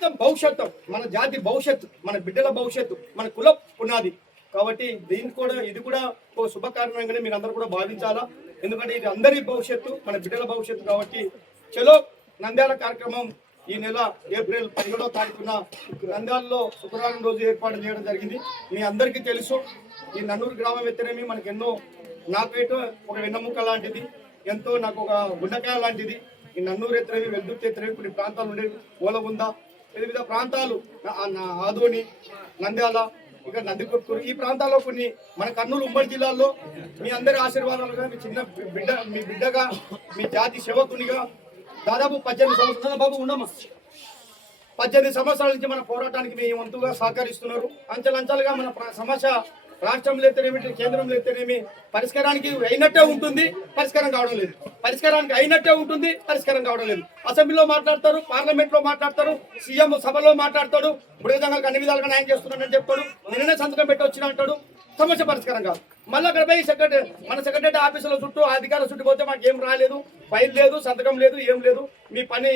భవిష్యత్తు, మన జాతి భవిష్యత్తు, మన బిడ్డల భవిష్యత్తు, మన కుల పునాది కాబట్టి ఇది కూడా ఒక శుభకారణంగానే మీరు అందరూ కూడా భావించాలా. ఎందుకంటే ఇది అందరి భవిష్యత్తు, మన బిడ్డల భవిష్యత్తు. కాబట్టి చలో నంద్యాల కార్యక్రమం ఈ నెల ఏప్రిల్ 17వ తారీఖున నంద్యాలలో శుక్రవారం రోజు ఏర్పాటు చేయడం జరిగింది. మీ అందరికీ తెలుసు, ఈ నన్నూరు గ్రామం ఎత్తనేమి మనకు ఎన్నో, నాకైతే ఒక వెన్నముక్క లాంటిది, ఎంతో నాకు ఒక గుండకాయ లాంటిది. ఈ నన్నూరు ఎత్తనేమి, వెల్దుర్తి ఎత్తనేమి, కొన్ని ప్రాంతాలు ఉండేవి, ఓలగుంద, వివిధ ప్రాంతాలు, ఆదోని, నంద్యాల, ఇక నందికొట్కూరు, ఈ ప్రాంతాల్లో కొన్ని మన కర్నూలు ఉమ్మడి జిల్లాల్లో మీ అందరి ఆశీర్వాదాలుగా, మీ చిన్న బిడ్డ, మీ బిడ్డగా, మీ జాతి సేవకునిగా దాదాపు 18 సంవత్సరాల బాబు ఉన్నామా, 18 సంవత్సరాల నుంచి మన పోరాటానికి మీ వంతుగా సహకరిస్తున్నారు. అంచెలంచెలుగా మన సమస్య రాష్ట్రంలో అయితేనేమి, కేంద్రంలో అయితేనేమి పరిష్కారానికి అయినట్టే ఉంటుంది, పరిష్కారం కావడం లేదు. పరిష్కారానికి అయినట్టే ఉంటుంది, పరిష్కారం కావడం లేదు. అసెంబ్లీలో మాట్లాడతారు, పార్లమెంట్ లో మాట్లాడతారు, సీఎం సభలో మాట్లాడతాడు, బుడగజంగాలకు అన్ని విధాలుగా న్యాయం చేస్తున్నాడని చెప్తాడు, నిన్ననే సంతకం పెట్టి వచ్చిన అంటాడు, సమస్య పరిష్కారం కాదు. మళ్ళీ అక్కడ పోయి మన సెక్రటరీ ఆఫీసుల చుట్టూ అధికారుల చుట్టూ పోతే మాకు ఏం రాలేదు, ఫైల్ లేదు, సంతకం లేదు, ఏం లేదు, మీ పని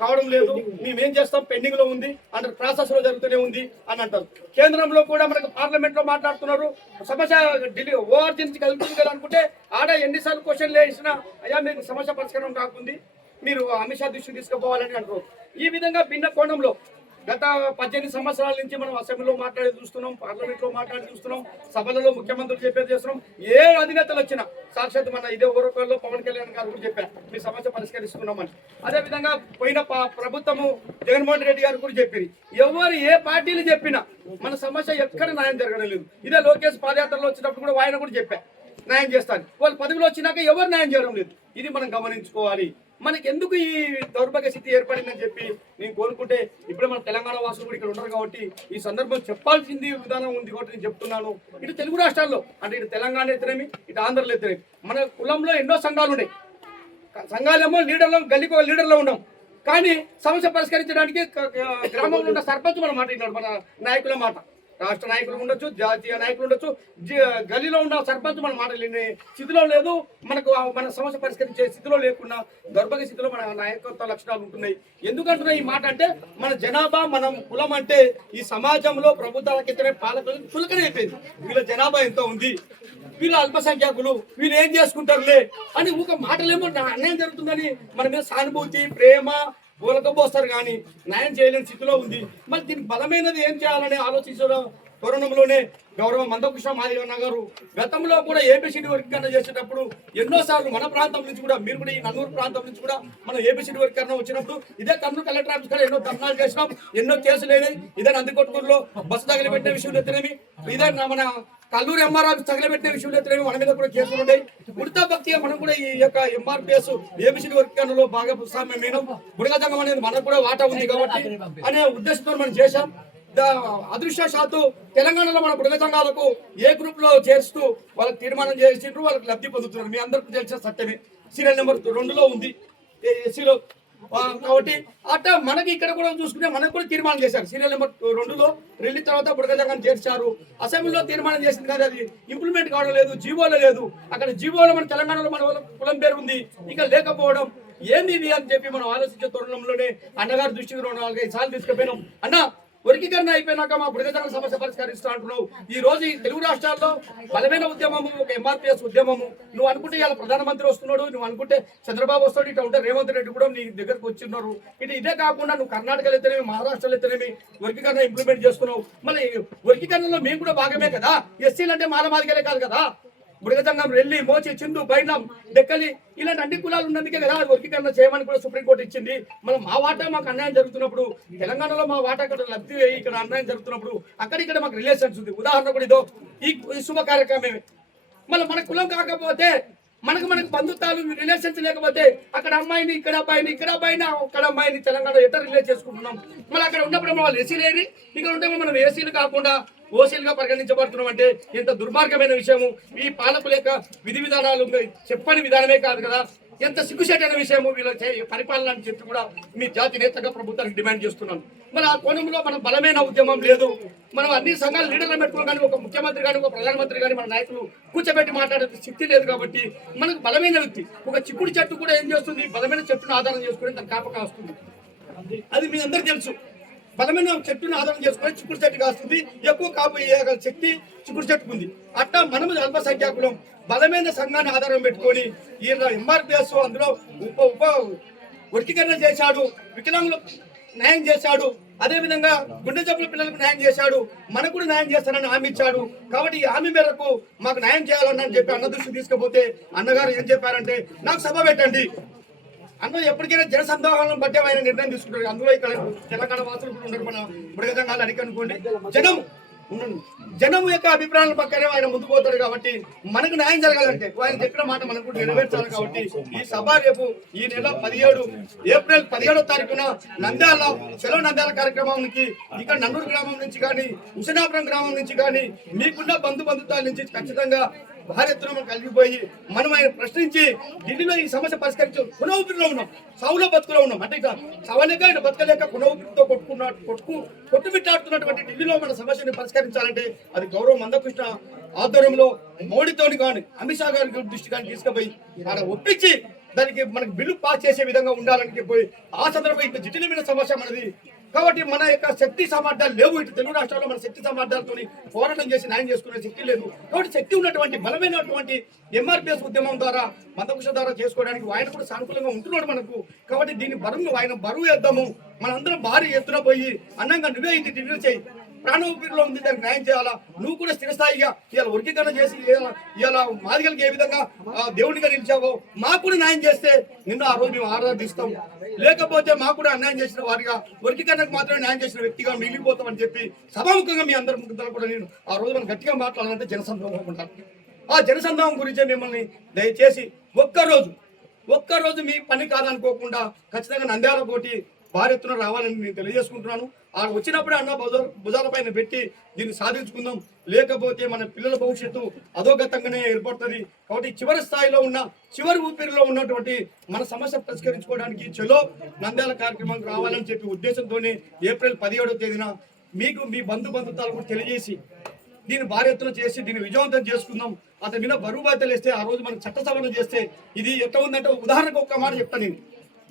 కావడం లేదు, మేమేం చేస్తాం, పెండింగ్ లో ఉంది, అండర్ ప్రాసెస్ లో జరుగుతూనే ఉంది అని అంటారు. కేంద్రంలో కూడా మనకు పార్లమెంట్ లో మాట్లాడుతున్నారు, సమస్య ఢిల్లీ ఓఆర్జీ నుంచి కలుగుతుంది కదా అనుకుంటే ఆడ ఎన్నిసార్లు క్వశ్చన్లు వేసినా అయ్యా మీకు సమస్య పరిష్కారం కాకుంది, మీరు అమిత్ షా దృష్టికి తీసుకుపోవాలని అంటారు. ఈ విధంగా భిన్న కోణంలో గత 18 సంవత్సరాల నుంచి మనం అసెంబ్లీలో మాట్లాడి చూస్తున్నాం, పార్లమెంట్ లో మాట్లాడి చూస్తున్నాం, సభలలో ముఖ్యమంత్రులు చెప్పేది చేస్తున్నాం. ఏ అధినేతలు వచ్చినా సాక్షాత్ మన ఇదే ఊరకల్లో పవన్ కళ్యాణ్ గారు కూడా చెప్పారు మీ సమస్య పరిష్కరిస్తున్నామని. అదేవిధంగా పోయిన ప్రభుత్వము జగన్మోహన్ రెడ్డి గారు కూడా చెప్పారు. ఎవరు ఏ పార్టీలు చెప్పినా మన సమస్య ఎక్కడ న్యాయం జరగడం లేదు. ఇదే లోకేష్ పాదయాత్రలో వచ్చినప్పుడు కూడా ఆయన కూడా చెప్పారు న్యాయం చేస్తాను, వాళ్ళు పదవిలో వచ్చినాక ఎవరు న్యాయం చేయడం లేదు. ఇది మనం గమనించుకోవాలి. మనకి ఎందుకు ఈ దౌర్భాగ్య స్థితి ఏర్పడిందని చెప్పి నేను కోరుకుంటే, ఇప్పుడే మన తెలంగాణ వాసులు కూడా ఇక్కడ ఉంటారు కాబట్టి ఈ సందర్భం చెప్పాల్సింది విధానం ఉంది కాబట్టి నేను చెప్తున్నాను. ఇటు తెలుగు రాష్ట్రాల్లో అంటే ఇటు తెలంగాణ ఎత్తనేమి, ఇటు ఆంధ్రలో ఎత్తనేమి, మన కులంలో ఎన్నో సంఘాలు ఉన్నాయి. సంఘాలేమో లీడర్లో, గల్లీకి ఒక లీడర్లో ఉన్నాం, కానీ సమస్య పరిష్కరించడానికి గ్రామంలో ఉన్న సర్పంచ్ మనం మాట్లాడినాడు, మన నాయకుల మాట, రాష్ట్ర నాయకులు ఉండొచ్చు, జాతీయ నాయకులు ఉండొచ్చు, గలీలో ఉన్న సర్పంచ్ మన మాటలేని స్థితిలో లేదు. మనకు మన సమస్య పరిష్కరించే స్థితిలో లేకుండా దౌర్భాగ్య స్థితిలో మన నాయకత్వ లక్షణాలు ఉంటున్నాయి. ఎందుకంటున్నా ఈ మాట అంటే, మన జనాభా, మనం కులం అంటే ఈ సమాజంలో ప్రభుత్వాలకి పాలకులకు చులకనే అయిపోయింది. వీళ్ళ జనాభా ఎంత ఉంది, వీళ్ళు అల్పసంఖ్యాకులు, వీళ్ళు ఏం చేసుకుంటారులే అని ఒక మాటలేమో అన్యాయం జరుగుతుందని మన మీద సానుభూతి, ప్రేమ ఊలకపోస్తారు, కానీ న్యాయం చేయలేని స్థితిలో ఉంది. మరి దీనికి బలమైనది ఏం చేయాలని ఆలోచించడం తరుణంలోనే గౌరవ మందకృష్ణ మాదిగన్న గారు గతంలో కూడా ఏబిసిడి వర్గీకరణ చేసేటప్పుడు ఎన్నోసార్లు మన ప్రాంతం నుంచి కూడా, మీరు కూడా ఈ నన్నూరు ప్రాంతం నుంచి కూడా మనం ఏబిసిడి వర్గీకరణ వచ్చినప్పుడు ఇదే కర్నూలు కలెక్టర్ ఆఫీస్ కూడా ఎన్నో ధర్నాలు చేసినాం, ఎన్నో కేసులు అయినాయి. ఇదే నందికొట్కూరులో బస్సు తగిలిపెట్టిన విషయం ఎత్తనేమి, ఇదే మన కల్లూరు ఎంఆర్ ఆఫీస్ తగిలిపెట్టిన విషయంలో ఎత్తనేమి, మన మీద కూడా కేసులు ఉన్నాయి. ఉడతా భక్తిగా మనం కూడా ఈ యొక్క ఎంఆర్పిఎస్ ఏబిసిడి వర్గీకరణలో బాగా సామ్యమైనాం. బుడగజంగం అనేది మనకు కూడా వాటా ఉంది కాబట్టి అనే ఉద్దేశంతో మనం చేశాం. అదృష్టశాత్తు తెలంగాణలో మన బుడగ సంఘాలకు ఏ గ్రూప్ లో చేరుస్తూ వాళ్ళకి తీర్మానం చేసిండ్రు, వాళ్ళకి లబ్ధి పొందుతున్నారు. మీ అందరికీ తెలిసిన సత్యమే. సీరియల్ నెంబర్ 2లో ఉంది ఎస్సీలో కాబట్టి అట్లా మనకి ఇక్కడ కూడా చూసుకుంటే మనకు కూడా తీర్మానం చేశారు. సీరియల్ నెంబర్ 2లో రిలీజ్ తర్వాత బుడగ సంఘాన్ని చేర్చారు. అసెంబ్లీలో తీర్మానం చేసింది కానీ అది ఇంప్లిమెంట్ కావడం లేదు, జీవోలో లేదు. అక్కడ జీవోలో మన తెలంగాణలో మన కులం పేరు ఉంది, ఇక లేకపోవడం ఏంది ఇది అని చెప్పి మనం ఆలోచించే తరుణంలోనే అన్నగారి దృష్టికి 4-5 సార్లు తీసుకుపోయినాం. అన్న వర్గీకరణ అయిపోయినాక మా బుడగజంగ సమస్య పరిష్కరిస్తా అంటున్నావు. ఈ రోజు ఈ తెలుగు రాష్ట్రాల్లో బలమైన ఉద్యమము, ఒక ఎంఆర్పిఎస్ ఉద్యమము. నువ్వు అనుకుంటే ఇలా ప్రధానమంత్రి వస్తున్నాడు, నువ్వు అనుకుంటే చంద్రబాబు వస్తాడు, ఇట్లా ఉంటే రేవంత్ రెడ్డి కూడా నీ దగ్గరకు వచ్చిన్నారు. ఇదే కాకుండా నువ్వు కర్ణాటకలో అయితేనేమి, మహారాష్ట్రలో అయితేనేమి వర్గీకరణ ఇంప్లిమెంట్ చేస్తున్నావు. మళ్ళీ వర్గీకరణలో మేము కూడా భాగమే కదా. ఎస్సీలు అంటే మాలమాదిగలే కాదు కదా. బుడగజంగం, రెల్లి, మోచి, చిందు, బైండం, డెక్కలి ఇలాంటి అన్ని కులాలు ఉన్నందుకే కదా వర్గీకరణ చేయమని కూడా సుప్రీంకోర్టు ఇచ్చింది. మనం మా వాటా మాకు అన్యాయం జరుగుతున్నప్పుడు, తెలంగాణలో మా వాటా అక్కడ లబ్ధి ఇక్కడ అన్యాయం జరుగుతున్నప్పుడు అక్కడిక్కడ మాకు రిలేషన్స్ ఉంది. ఉదాహరణ కూడా ఇదో ఈ శుభ కార్యక్రమమే. మళ్ళీ మన కులం కాకపోతే, మనకు బంధుత్వాలు రిలేషన్స్ లేకపోతే అక్కడ అమ్మాయిని, ఇక్కడ అబ్బాయిని, ఇక్కడ అబ్బాయిని, అక్కడ అమ్మాయిని తెలంగాణ ఎట్లా రిలేట్ చేసుకుంటున్నాం. మళ్ళీ అక్కడ ఉన్నప్పుడు వాళ్ళు ఎస్సీలేని, ఇక్కడ ఉంటే మనం ఏసీలు కాకుండా ఓసీలుగా పరిగణించబడుతున్నాం అంటే ఎంత దుర్మార్గమైన విషయము. ఈ పాలకుల యొక్క విధి విధానాలు చెప్పని విధానమే కాదు కదా, ఎంత సిగ్గుచేటైన విషయము వీళ్ళ పరిపాలన అని చెప్పి కూడా మీ జాతి నేతగా ప్రభుత్వానికి డిమాండ్ చేస్తున్నాను. మరి ఆ కోణంలో మనం బలమైన ఉద్యమం లేదు. మనం అన్ని సంఘాల లీడర్లు పెట్టుకున్నాం కానీ ఒక ముఖ్యమంత్రి కానీ, ఒక ప్రధానమంత్రి కానీ మన నాయకులు కూర్చోబెట్టి మాట్లాడే శక్తి లేదు. కాబట్టి మనకు బలమైన వ్యక్తి, ఒక చిక్కుడు చెట్టు కూడా ఏం చేస్తుంది, బలమైన చెట్టును ఆధారం చేసుకుని దాని కాపకా వస్తుంది. అది మీ అందరికీ తెలుసు. బలమైన చెట్టును ఆధారం చేసుకొని చిక్కుడు చెట్టు కాస్తుంది, ఎక్కువ కాపు వేయగల శక్తి చిక్కుడు చెట్టుకు ఉంది. అట్లా మనము అల్పసంఖ్యాకులం బలమైన సంఘాన్ని ఆధారం పెట్టుకొని ఈ ఎంఆర్పిఎస్ అందులో ఉప వర్గీకరణ చేశాడు, వికలాంగులకు న్యాయం చేశాడు, అదేవిధంగా గుండె జబ్బుల పిల్లలకు న్యాయం చేశాడు, మనకు కూడా న్యాయం చేస్తానని హామీ ఇచ్చాడు. కాబట్టి ఈ హామీ మేరకు మాకు న్యాయం చేయాలని చెప్పి అన్న దృష్టి తీసుకుపోతే అన్నగారు ఏం చెప్పారంటే నాకు సభ పెట్టండి అన్న. ఎప్పటికైనా జన సందోహాలను బట్టి ఆయన నిర్ణయం తీసుకుంటారు. అందులో ఇక్కడ తెలంగాణ వాసులు కూడా ఉన్నారు, మన మృగజంగాలు అడిగనుకోండి. జనం యొక్క అభిప్రాయాల పక్కనే ఆయన ముందుకు పోతాడు. కాబట్టి మనకు న్యాయం జరగాలంటే ఆయన చెప్పిన మాట మనకు నెరవేర్చాలి. కాబట్టి ఈ సభ రేపు ఈ నెల ఏప్రిల్ 17వ తారీఖున నంద్యాల చెలో నంద్యాల కార్యక్రమానికి ఇక్కడ నన్నూరు గ్రామం నుంచి కానీ హుసేనాపురం గ్రామం నుంచి కానీ మీకున్న బంధుత్వాల నుంచి ఖచ్చితంగా భారీ ఎత్తున మనం కలిగిపోయి మనం ఆయన ప్రశ్నించి ఢిల్లీలో ఈ సమస్య పరిష్కరించి కుల ఊపిరిలో ఉన్నాం, సావులో బతుకులో ఉన్నాం. అంటే ఇక సవలేక ఆయన బతకలేక కుల ఊపిరితో కొట్టుమిట్టాడుతున్నటువంటి ఢిల్లీలో మన సమస్యని పరిష్కరించాలంటే అది గౌరవ మందకృష్ణ ఆధ్వర్యంలో మోడీతోని కానీ అమిత్ షా గారి దృష్టి కానీ తీసుకుపోయి ఆయన ఒప్పించి దానికి మనకి బిల్లు పాస్ చేసే విధంగా ఉండాలని చెప్పి ఆ సందర్భంగా ఇంత జటిలమైన సమస్య మనది. కాబట్టి మన యొక్క శక్తి సామర్థ్యాలు లేవు. ఇటు తెలుగు రాష్ట్రాల్లో మన శక్తి సామర్థ్యాలతో పోరాటం చేసి న్యాయం చేసుకునే శక్తి లేదు. కాబట్టి శక్తి ఉన్నటువంటి బలమైనటువంటి ఎంఆర్పిఎస్ ఉద్యమం ద్వారా మందకృష్ణ ద్వారా చేసుకోవడానికి ఆయన కూడా సానుకూలంగా ఉంటున్నాడు మనకు. కాబట్టి దీని ఆయన బరువు వేద్దాము, మనందరం భారీ ఎత్తున పోయి అన్నంగా నువ్వే ఇది ఢిల్లీ చేయి, ప్రాణ ఊపిరిలో ఉంది, దానికి న్యాయం చేయాలా. నువ్వు కూడా స్థిరస్థాయిగా ఇవాళ వర్గీకరణ చేసి ఇవాళ మాదిగలకి ఏ విధంగా దేవుడిగా నిలిచావో మాకు కూడా న్యాయం చేస్తే నిన్ను ఆ రోజు మేము ఆరాధిస్తాం. లేకపోతే మాకు కూడా అన్యాయం చేసిన వారిగా వర్గీకరణకు మాత్రమే న్యాయం చేసిన వ్యక్తిగా మిగిలిపోతామని చెప్పి సభాముఖంగా మీ అందరి ముందు కూడా నేను ఆ రోజు మనం గట్టిగా మాట్లాడాలంటే జనసంద్రోహం ఉంటాను. ఆ జనసంద్రోహం గురించే మిమ్మల్ని దయచేసి ఒక్కరోజు మీ పని కాదనుకోకుండా ఖచ్చితంగా నంద్యాల పోటీ భారీ ఎత్తున రావాలని నేను తెలియజేసుకుంటున్నాను. ఆ వచ్చినప్పుడే అన్న భుజాలపైన పెట్టి దీన్ని సాధించుకుందాం, లేకపోతే మన పిల్లల భవిష్యత్తు అధోగతంగానే ఏర్పడుతుంది. కాబట్టి చివరి ఊపిరిలో ఉన్నటువంటి మన సమస్య పరిష్కరించుకోవడానికి చలో నంద్యాల కార్యక్రమానికి రావాలని చెప్పి ఉద్దేశంతోనే ఏప్రిల్ 17వ తేదీన మీకు మీ బంధుత్వాలకు తెలియజేసి దీన్ని భారీ ఎత్తున చేసి దీన్ని విజయవంతం చేసుకుందాం. అతని మీద బరువు బాధ్యతలు వేస్తే ఆ రోజు మనం చట్ట సవరణ చేస్తే ఇది ఎట్లా ఉందంటే ఉదాహరణకు ఒక్క మాట చెప్తాను నేను.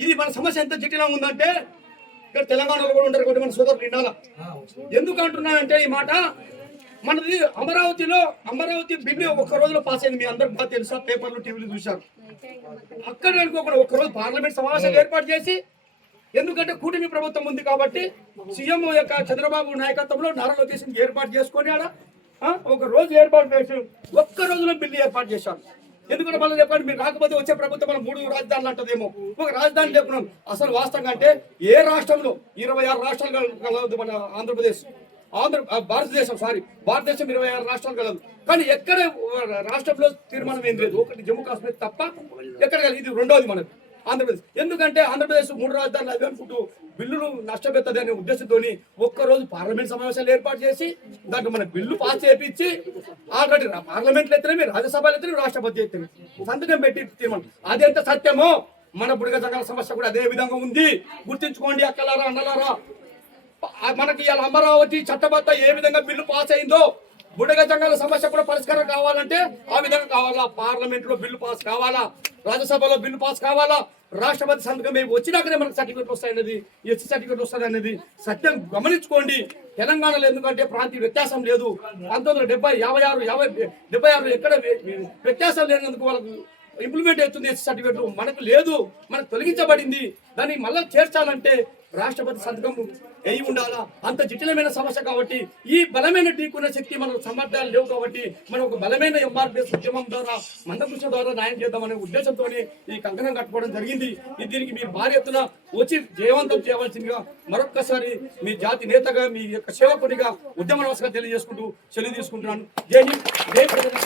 ఇది మన సమస్య ఎంత జటిలంగా ఉందంటే ఇక్కడ తెలంగాణలో కూడా ఉంటారు కొన్ని మన సోదరులు వినాలా. ఎందుకు అంటున్నానంటే ఈ మాట మనది అమరావతి బిల్లు ఒక్క రోజులో పాస్ అయింది. మీ అందరికి బాగా తెలుసా, పేపర్లు టీవీలు చూశారు. అక్కడ అనుకోకుండా ఒక్కరోజు పార్లమెంట్ సమావేశాలు ఏర్పాటు చేసి, ఎందుకంటే కూటమి ప్రభుత్వం ఉంది కాబట్టి సీఎం యొక్క చంద్రబాబు నాయకత్వంలో నారా లోకేష్ ఏర్పాటు చేసుకొని ఆడ ఒక రోజు ఏర్పాటు చేసి ఒక్క రోజులో బిల్లు ఏర్పాటు చేశారు. ఎందుకంటే మనం చెప్పండి, మీరు రాకపోతే వచ్చే ప్రభుత్వం మనం 3 రాజధానులు అంటదేమో, ఒక రాజధాని చెప్పుకున్నాం. అసలు వాస్తవంగా అంటే ఏ రాష్ట్రంలో 26 రాష్ట్రాలు కలదు మన భారతదేశం 26 రాష్ట్రాలు కలదు. కానీ ఎక్కడ రాష్ట్రంలో తీర్మానం ఏం లేదు, ఒకటి జమ్మూ కాశ్మీర్ తప్ప ఎక్కడ కలదు. ఇది రెండోది మనకు ఆంధ్రప్రదేశ్. ఎందుకంటే ఆంధ్రప్రదేశ్ 3 రాజధానులు అవి అనుకుంటూ బిల్లులు నష్టపెట్టది అనే ఉద్దేశంతో ఒక్కరోజు పార్లమెంట్ సమావేశాలు ఏర్పాటు చేసి దాంట్లో మన బిల్లు పాస్ చేయించి ఆల్రెడీ పార్లమెంట్లో ఎత్తేమి, రాజ్యసభలో ఎత్తేమి, రాష్ట్రపతి ఎత్తేమి సంతకం పెట్టి తీర్మానం. అది ఎంత సత్యమో మన బుడగ జంగాల సమస్య కూడా అదే విధంగా ఉంది. గుర్తించుకోండి అక్కలారా అన్నలారా. మనకి ఇలా అమరావతి చట్టబద్ధ ఏ విధంగా బిల్లు పాస్ అయిందో బుడగ జంగాల సమస్య కూడా పరిష్కారం కావాలంటే ఆ విధంగా కావాలా. పార్లమెంట్ లో బిల్లు పాస్ కావాలా, రాజ్యసభలో బిల్లు పాస్ కావాలా, రాష్ట్రపతి సంతకం వచ్చినాకనే మనకు సర్టిఫికెట్ వస్తాయనేది, ఎస్సీ సర్టిఫికెట్ వస్తుంది అనేది సత్యం గమనించుకోండి. తెలంగాణలో ఎందుకంటే ప్రాంతీయ వ్యత్యాసం లేదు. 1970, 56, 76 ఎక్కడ వ్యత్యాసం లేనందుకు వాళ్ళకు ఇంప్లిమెంట్ అవుతుంది ఎస్సీ సర్టిఫికెట్. మనకు లేదు, మనకు తొలగించబడింది. దాన్ని మళ్ళీ చేర్చాలంటే రాష్ట్రపతి సంతకం అయి ఉండాలా. అంత జటిలమైన సమస్య కాబట్టి ఈ బలమైన ఢీకున్న శక్తి మనకు సామర్థ్యాలు లేవు. కాబట్టి మనం ఒక బలమైన ఎంఆర్పిఎస్ ఉద్యమం ద్వారా మందకృష్ణ ద్వారా న్యాయం చేద్దామనే ఉద్దేశంతో ఈ కంకణం కట్టుకోవడం జరిగింది. దీనికి మీరు భారీ ఎత్తున వచ్చి జయవంతం చేయవలసిందిగా మరొక్కసారి మీ జాతి నేతగా, మీ యొక్క సేవకునిగా ఉద్యమ నమస్కారం తెలియజేసుకుంటూ సెలవు తీసుకుంటున్నాను. జై హింద్, జై ప్రజలు.